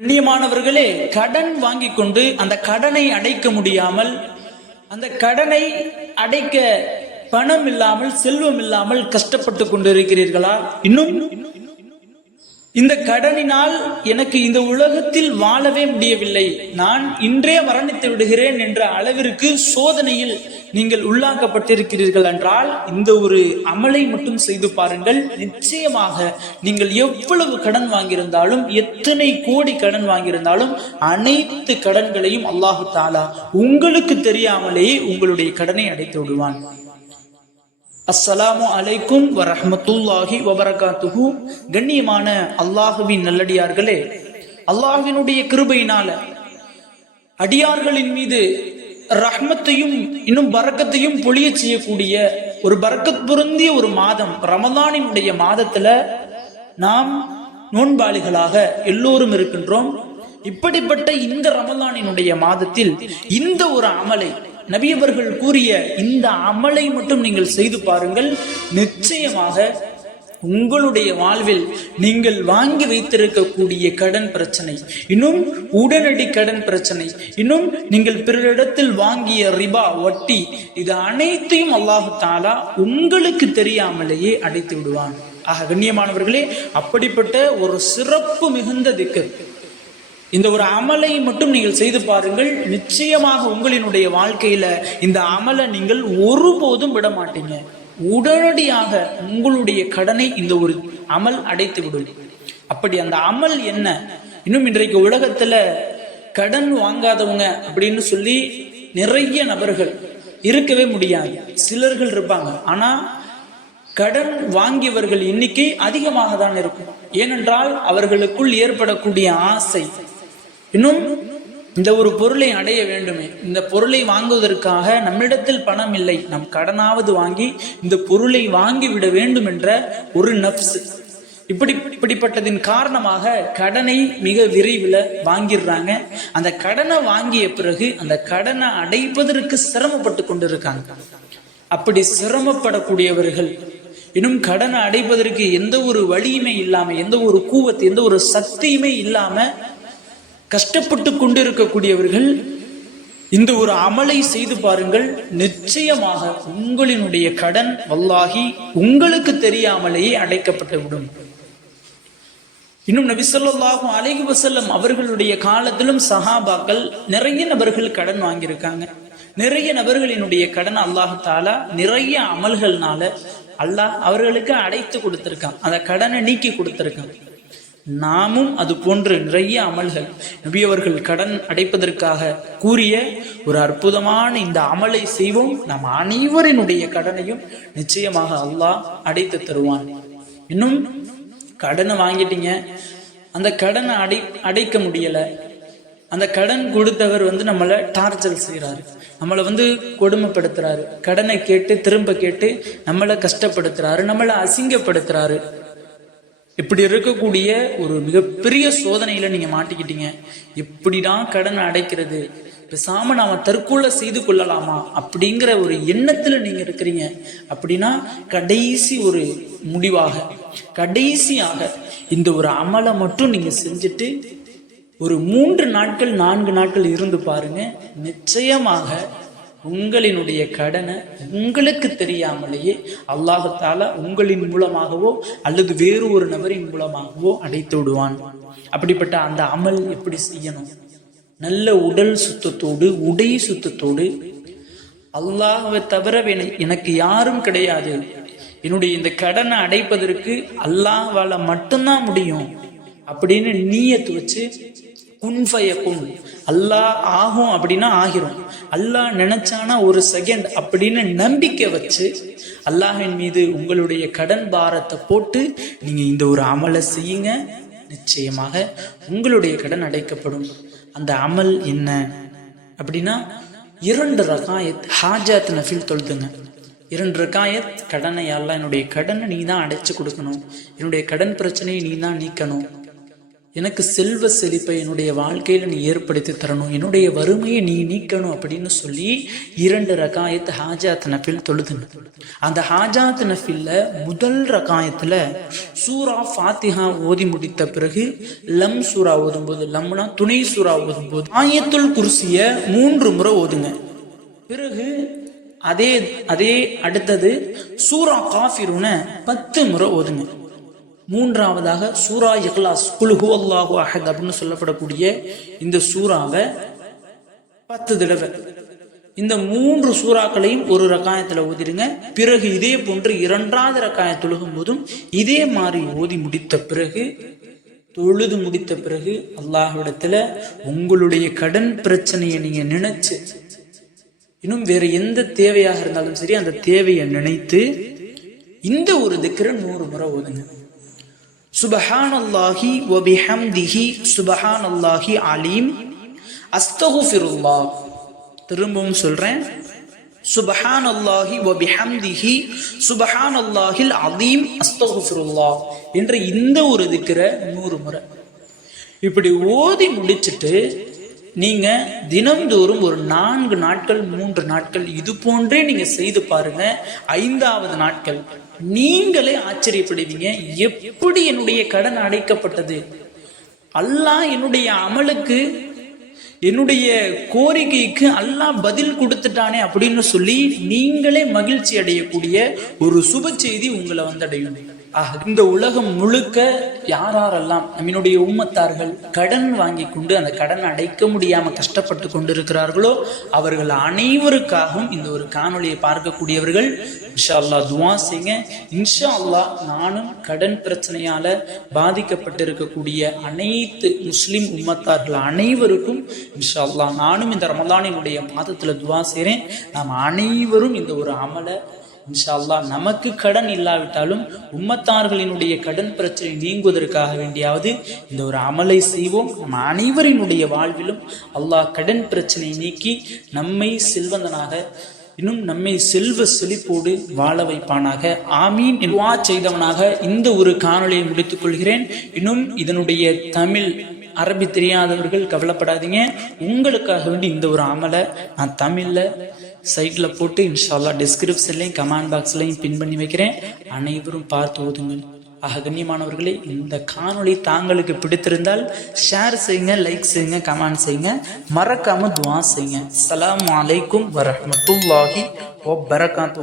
கண்ணியமானவர்களே கடன் வாங்கி கொண்டு அந்த கடனை அடைக்க முடியாமல் அந்த கடனை அடைக்க பணம் இல்லாமல் செல்வம் இல்லாமல் கஷ்டப்பட்டு கொண்டிருக்கிறீர்களா? இன்னும் இந்த கடனினால் எனக்கு இந்த உலகத்தில் வாழவே முடியவில்லை. நான் இன்றே மரணித்து விடுகிறேன் என்ற அளவிற்கு சோதனையில் நீங்கள் உள்ளாக்கப்பட்டிருக்கிறீர்கள் என்றால் இந்த ஒரு அமலை மட்டும் செய்து பாருங்கள். நிச்சயமாக நீங்கள் எவ்வளவு கடன் வாங்கியிருந்தாலும் எத்தனை கோடி கடன் வாங்கியிருந்தாலும் அனைத்து கடன்களையும் அல்லாஹு தாலா உங்களுக்கு தெரியாமலேயே உங்களுடைய கடனை அடைத்து விடுவான். அஸ்ஸலாமு அலைக்கும் வரஹ்மத்துல்லாஹி வபரகாத்துஹு கண்ணியமான அல்லாஹுவின் நல்லடியார்களே அல்லாஹினுடைய கிருபையினால அடியார்களின் மீது ரஹ்மத்தையும் இன்னும் பரக்கத்தையும் பொழிய செய்யக்கூடிய ஒரு பரக்கத் பொருந்திய ஒரு மாதம் ரமதானினுடைய மாதத்துல நாம் நோன்பாளிகளாக எல்லோரும் இருக்கின்றோம். இப்படிப்பட்ட இந்த ரமதானினுடைய மாதத்தில் இந்த ஒரு அமலை நபியவர்கள் கூறிய இந்த அமலை மட்டும் நீங்கள் செய்து பாருங்கள். நிச்சயமாக உங்களுடைய வாழ்வில் நீங்கள் வாங்கி வைத்திருக்கக்கூடிய கடன் பிரச்சனை இன்னும் உடனடி கடன் பிரச்சனை இன்னும் நீங்கள் பிறரிடத்தில் வாங்கிய ரிபா வட்டி இது அனைத்தையும் அல்லாஹு தாலா உங்களுக்கு தெரியாமலேயே அடைத்து விடுவான். ஆக கண்ணியமானவர்களே அப்படிப்பட்ட ஒரு சிறப்பு மிகுந்த திக்கு இந்த ஒரு அமலை மட்டும் நீங்கள் செய்து பாருங்கள். நிச்சயமாக உங்களினுடைய வாழ்க்கையில இந்த அமலை நீங்கள் ஒருபோதும் விட மாட்டீங்க. உடனடியாக உங்களுடைய கடனை இந்த ஒரு அமல் அடைத்து விடும். அப்படி அந்த அமல் என்ன? இன்னும் இன்றைக்கு உலகத்துல கடன் வாங்காதவங்க அப்படின்னு சொல்லி நிறைய நபர்கள் இருக்கவே முடியாது. சிலர்கள் இருப்பாங்க. ஆனா கடன் வாங்கியவர்கள் எண்ணிக்கை அதிகமாக தான் இருக்கும். ஏனென்றால் அவர்களுக்குள் ஏற்படக்கூடிய ஆசை இன்னும் இந்த ஒரு பொருளை அடைய வேண்டுமே. இந்த பொருளை வாங்குவதற்காக நம்மிடத்தில் பணம் இல்லை. நம் கடனாவது வாங்கி இந்த பொருளை வாங்கி விட வேண்டும் என்ற ஒரு நப்ஸ் இப்படி இப்படிப்பட்டதின் காரணமாக கடனை மிக விரைவில் வாங்கிடுறாங்க. அந்த கடனை வாங்கிய பிறகு அந்த கடனை அடைப்பதற்கு சிரமப்பட்டு கொண்டிருக்காங்க. அப்படி சிரமப்படக்கூடியவர்கள் இன்னும் கடனை அடைப்பதற்கு எந்த ஒரு வழியுமே இல்லாம எந்த ஒரு கூவத்து எந்த ஒரு சக்தியுமே இல்லாம கஷ்டப்பட்டு கொண்டிருக்கக்கூடியவர்கள் இந்த ஒரு அமலை செய்து பாருங்கள். நிச்சயமாக உங்களினுடைய கடன் வல்லாகி உங்களுக்கு தெரியாமலேயே அடைக்கப்பட்டு விடும் இன்னும் நபிசல்லாகும் அலைகு வசல்லம் அவர்களுடைய காலத்திலும் சஹாபாக்கள் நிறைய நபர்கள் கடன் வாங்கியிருக்காங்க. நிறைய நபர்களினுடைய கடன் அல்லாஹத்தாலா நிறைய அமல்கள்னால அல்லாஹ் அவர்களுக்கு அடைத்து கொடுத்திருக்கான். அந்த கடனை நீக்கி கொடுத்திருக்கான். நாமும் அது போன்று நிறைய அமல்கள் நபியவர்கள் கடன் அடைப்பதற்காக கூறிய ஒரு அற்புதமான இந்த அமலை செய்வோம். நம் அனைவரினுடைய கடனையும் நிச்சயமாக அல்லாஹ் அடைத்து தருவான். இன்னும் கடனை வாங்கிட்டீங்க. அந்த கடனை அடை அடைக்க முடியல. அந்த கடன் கொடுத்தவர் வந்து நம்மளை டார்ச்சர் செய்கிறாரு நம்மளை வந்து கொடுமைப்படுத்துறாரு. கடனை கேட்டு திரும்ப கேட்டு நம்மளை கஷ்டப்படுத்துறாரு. நம்மளை அசிங்கப்படுத்துறாரு. இப்படி இருக்கக்கூடிய ஒரு மிகப்பெரிய சோதனையில நீங்க மாட்டிக்கிட்டீங்க. எப்படிதான் கடன் அடைக்கிறது? பேசாம நாம தற்கொலை செய்து கொள்ளலாமா? அப்படிங்கிற ஒரு எண்ணத்துல நீங்க இருக்கிறீங்க. அப்படின்னா கடைசி ஒரு முடிவாக கடைசியாக இந்த ஒரு அமலை மட்டும் நீங்க செஞ்சுட்டு ஒரு மூன்று நாட்கள் நான்கு நாட்கள் இருந்து பாருங்க. நிச்சயமாக உங்களினுடைய கடனை உங்களுக்கு தெரியாமலேயே அல்லாஹத்தால உங்களின் மூலமாகவோ அல்லது வேறு ஒரு நபரின் மூலமாகவோ அடைத்து விடுவான். அப்படிப்பட்ட அந்த அமல் எப்படி செய்யணும்? நல்ல உடல் சுத்தத்தோடு உடை சுத்தத்தோடு அல்லாஹை தவிர எனக்கு யாரும் கிடையாது. என்னுடைய இந்த கடனை அடைப்பதற்கு அல்லாஹால மட்டும்தான் முடியும். அப்படின்னு நீயத்து வச்சு குன்ஃபயக்கும் குன் அல்லாஹ் ஆகும் அப்படின்னா ஆகிரும். அல்லாஹ் நினைச்சானா ஒரு செகண்ட் அப்படின்னு நம்பிக்கை வச்சு அல்லாஹின் மீது உங்களுடைய கடன் பாரத்தை போட்டு நீங்க இந்த ஒரு அமலை செய்யுங்க. நிச்சயமாக உங்களுடைய கடன் அடைக்கப்படும். அந்த அமல் என்ன அப்படின்னா இரண்டு ரகாயத் ஹாஜாத் நஃபில் தொழுதுங்க. இரண்டு ரகாயத் கடனை எல்லாம் என்னுடைய கடனை நீ தான் அடைச்சு கொடுக்கணும். என்னுடைய கடன் பிரச்சனையை நீ தான் நீக்கணும். எனக்கு செல்வ செழிப்பை என்னுடைய வாழ்க்கையில் நீ ஏற்படுத்தி தரணும். என்னுடைய வறுமையை நீ நீக்கணும் அப்படின்னு சொல்லி இரண்டு ரகாயத்தை ஹாஜாத் நஃபில் தொழுதுங்க அந்த ஹாஜாத் நஃபில்ல முதல் ரகாயத்தில் சூரா ஃபாத்திஹா ஓதி முடித்த பிறகு லம் சூரா ஓதும்போது லம்னா துணை சூரா ஓதும்போது ஆயத்துல் குருசியை மூன்று முறை ஓதுங்க. பிறகு அதே அதே அடுத்தது சூரா காஃபிருன பத்து முறை ஓதுங்க. மூன்றாவதாக சூரா இஹ்லாஸ் குல்ஹு அல்லாஹு அஹத் அப்படின்னு சொல்லப்படக்கூடிய இந்த சூறாவை பத்து தடவை. இந்த மூன்று சூறாக்களையும் ஒரு ரக்காயத்தில் ஓதிடுங்க. பிறகு இதே போன்று இரண்டாவது ரக்காய தொழுகும் போதும் இதே மாதிரி ஓதி முடித்த பிறகு தொழுது முடித்த பிறகு அல்லாஹ்விடத்துல உங்களுடைய கடன் பிரச்சனையை நீங்க நினைச்சு இன்னும் வேற எந்த தேவையாக இருந்தாலும் சரி அந்த தேவையை நினைத்து இந்த ஒரு திக்கிற நூறு முறை ஓதுங்க. சுபஹானல்லாஹி வபிஹம்திஹி சுபஹானல்லாஹி அலீம். அஸ்தகுஃபிருல்லா திரும்பவும் சொல்றேன். சுபஹானல்லாஹி வபிஹம்திஹி சுபஹானல்லாஹில் அலீம். அஸ்தகுஃபிருல்லா என்ற இந்த ஒரு திக்கிற நூறு முறை. இப்படி ஓதி முடிச்சிட்டு நீங்க தினம்தோறும் ஒரு நான்கு நாட்கள் மூன்று நாட்கள் இது போன்றே நீங்க செய்து பாருங்க. ஐந்தாவது நாட்கள். நீங்களே ஆச்சரியப்படுவீங்க எப்படி என்னுடைய கடன் அடைக்கப்பட்டது? அல்லாஹ் என்னுடைய அமலுக்கு என்னுடைய கோரிக்கைக்கு அல்லாஹ் பதில் கொடுத்துட்டானே அப்படின்னு சொல்லி நீங்களே மகிழ்ச்சி அடையக்கூடிய ஒரு சுப செய்தி உங்களை வந்தடையும். ஆக இந்த உலகம் முழுக்க யாரெல்லாம் நம்மினுடைய உம்மத்தார்கள் கடன் வாங்கி கொண்டு அந்த கடன் அடைக்க முடியாம கஷ்டப்பட்டு கொண்டிருக்கிறார்களோ அவர்கள் அனைவருக்காகவும் இந்த ஒரு காணொலியை பார்க்கக்கூடியவர்கள் இன்ஷா அல்லாஹ் துவா செய்யுங்க. இன்ஷா அல்லாஹ் நானும் கடன் பிரச்சனையால பாதிக்கப்பட்டிருக்கக்கூடிய அனைத்து முஸ்லிம் உம்மத்தார்கள் அனைவருக்கும் இன்ஷா அல்லாஹ் நானும் இந்த ரமலானினுடைய மாதத்துல துவா செய்கிறேன் நாம் அனைவரும் இந்த ஒரு அமலை இன்ஷா அல்லாஹ் நமக்கு கடன் இல்லாவிட்டாலும் உம்மத்தார்களினுடைய கடன் பிரச்சனை நீங்குவதற்காக வேண்டியாவது இந்த ஒரு அமலை செய்வோம். நம் அனைவரினுடைய வாழ்விலும் அல்லாஹ் கடன் பிரச்சனை நீக்கி நம்மை செல்வந்தனாக இன்னும் நம்மை செல்வ செழிப்போடு வாழ வைப்பானாக. ஆமீன். வா செய்தவனாக இந்த ஒரு காணொளியை முடித்துக் கொள்கிறேன். இன்னும் இதனுடைய தமிழ் அரபி தெரியாதவர்கள் கவலைப்படாதீங்க. உங்களுக்காக வேண்டி இந்த ஒரு அமலை நான் தமிழில் சைட்டில் போட்டு இன்ஷால்லா டிஸ்கிரிப்ஷன்லையும் கமெண்ட் பாக்ஸ்லையும் பின் பண்ணி வைக்கிறேன். அனைவரும் பார்த்து ஓதுங்கள். ஆக கண்ணியமானவர்களே இந்த காணொளி தாங்களுக்கு பிடித்திருந்தால் ஷேர் செய்யுங்க லைக் செய்யுங்க கமெண்ட் செய்யுங்க. மறக்காமல் துவா செய்யுங்க. அஸ்ஸலாமு வரமத்துல்லாஹி ஓ பரகாத்து